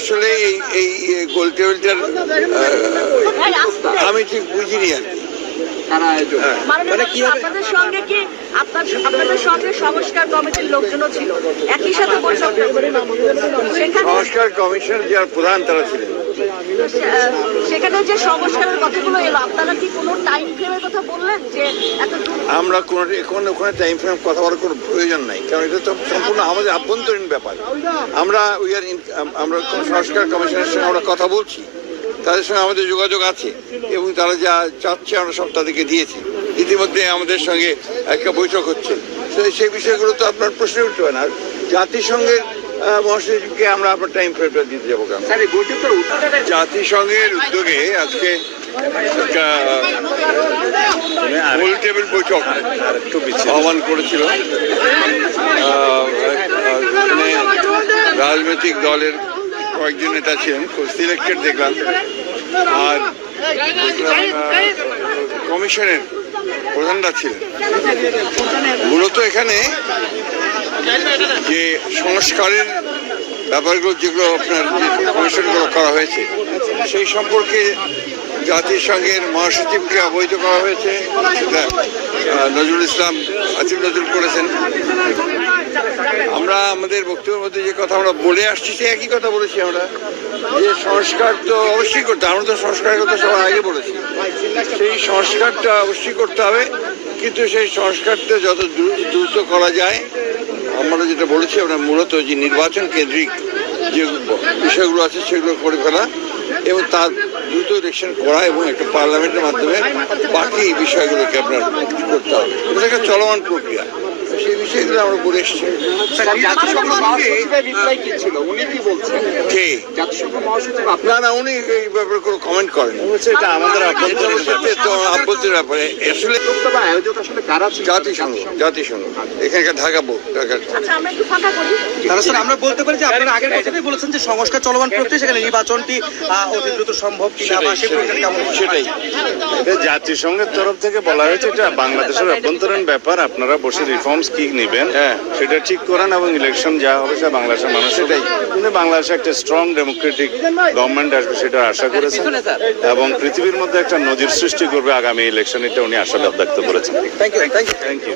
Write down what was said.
আসলে এই এই গোল টেবিলটার আমি ঠিক বুঝিনি আর কি। হ্যাঁ। মানে আপনাদের সঙ্গে কি আপনার আপনাদের সঙ্গে সংস্কার কমিটির লোকজনও ছিল? একই সাথে সংস্কার কমিশন যার প্রধান তারা ছিলেন। সেখানে যে সংস্কারের কথাগুলো এলো, আপনারা কি কোনো টাইম ফ্রেমের কথা বললেন যে আমরা কোনো কোনো ওখানে টাইম ফ্রেম কথা বলার কোনো প্রয়োজন নাই, কারণ এটা তো সম্পূর্ণ আমাদের আভ্যন্তরীণ ব্যাপার। আমরা উই আর আমরা সংস্কার কমিশনের সঙ্গে আমরা কথা বলছি, তাদের সঙ্গে আমাদের যোগাযোগ আছে, এবং তারা যা চাচ্ছে আমরা সব তাদেরকে দিয়েছি। ইতিমধ্যে আমাদের সঙ্গে একটা বৈঠক হচ্ছে। সেই বিষয়গুলো তো আপনার প্রশ্ন পারে না। জাতিসংঘের মহাসচিবকে আমরা আপনার টাইম ফ্রেমটা দিতে যাব কেন? জাতিসংঘের উদ্যোগে আজকে একটা গোল টেবিল বৈঠক আহ্বান করেছিল। এখানে রাজনৈতিক দলের কয়েকজন নেতা ছিলেন সিলেক্টেড দেখলাম। আর কমিশনের প্রধানরা ছিলেন। মূলত এখানে যে সংস্কারের ব্যাপারগুলো যেগুলো আপনার কমিশনগুলো করা হয়েছে, সেই সম্পর্কে জাতিসংঘের মহাসচিবকে অবহিত করা হয়েছে। নজরুল ইসলাম আসিফ নজরুল করেছেন। আমরা আমাদের বক্তব্যের মধ্যে যে কথা আমরা বলে আসছি সে একই কথা বলেছি আমরা। যে সংস্কার তো অবশ্যই করতে। আমরা তো সংস্কারের কথা সবার আগে বলেছি। সেই সংস্কারটা অবশ্যই করতে হবে, কিন্তু সেই সংস্কারটা যত দ্রু- দ্রুত করা যায় আমরা যেটা বলেছি, আমরা মূলত যে নির্বাচন কেন্দ্রিক যে বিষয়গুলো আছে সেগুলো করে ফেলা এবং তার দ্রুত ইলেকশন করা এবং একটা পার্লামেন্টের মাধ্যমে বাকি বিষয়গুলোকে আপনার করতে হবে। এটা একটা চলমান প্রক্রিয়া। সেই বিষয়গুলো আমরা বলে এসেছি। জাতিসংঘ মহাসচিবের রিপ্লাই কি ছিল? উনি কি বলছেন? কে? না না উনি এই ব্যাপারে কোনো কমেন্ট করেন এটা আমাদের আভ্যন্তরীণ ব্যাপার। তো আভ্যন্তরীণ ব্যাপারে আসলে জাতিসংঘ জাতিসংঘ। এখানকার ঢাকা বোর্ড ঢাকা আচ্ছা আমরা একটু ফাঁকা করি। তাহলে স্যার আমরা বলতে পারি যে আপনারা আগের কথাতেই বলেছেন যে সংস্কার চলমান প্রক্রিয়া সেখানে নির্বাচনটি আহ, অতি দ্রুত সম্ভব কিনা বা সেই প্রক্রিয়া কেমন সেটাই। এটা জাতিসংঘের তরফ থেকে বলা হয়েছে এটা বাংলাদেশের অভ্যন্তরীণ ব্যাপার আপনারা বসে রিফর্মস কি নেবেন? হ্যাঁ। সেটা ঠিক করেন এবং ইলেকশন যা হবে সেটা বাংলাদেশের মানুষ সেটাই। কিন্তু বাংলাদেশে একটা স্ট্রং ডেমোক্রেটিক গভর্নমেন্ট আসবে সেটা আশা করেছেন এবং পৃথিবীর মধ্যে একটা নজির সৃষ্টি করবে আগামী ইলেকশন এটা উনি আশা ব্যক্ত করেছেন। Thank you thank you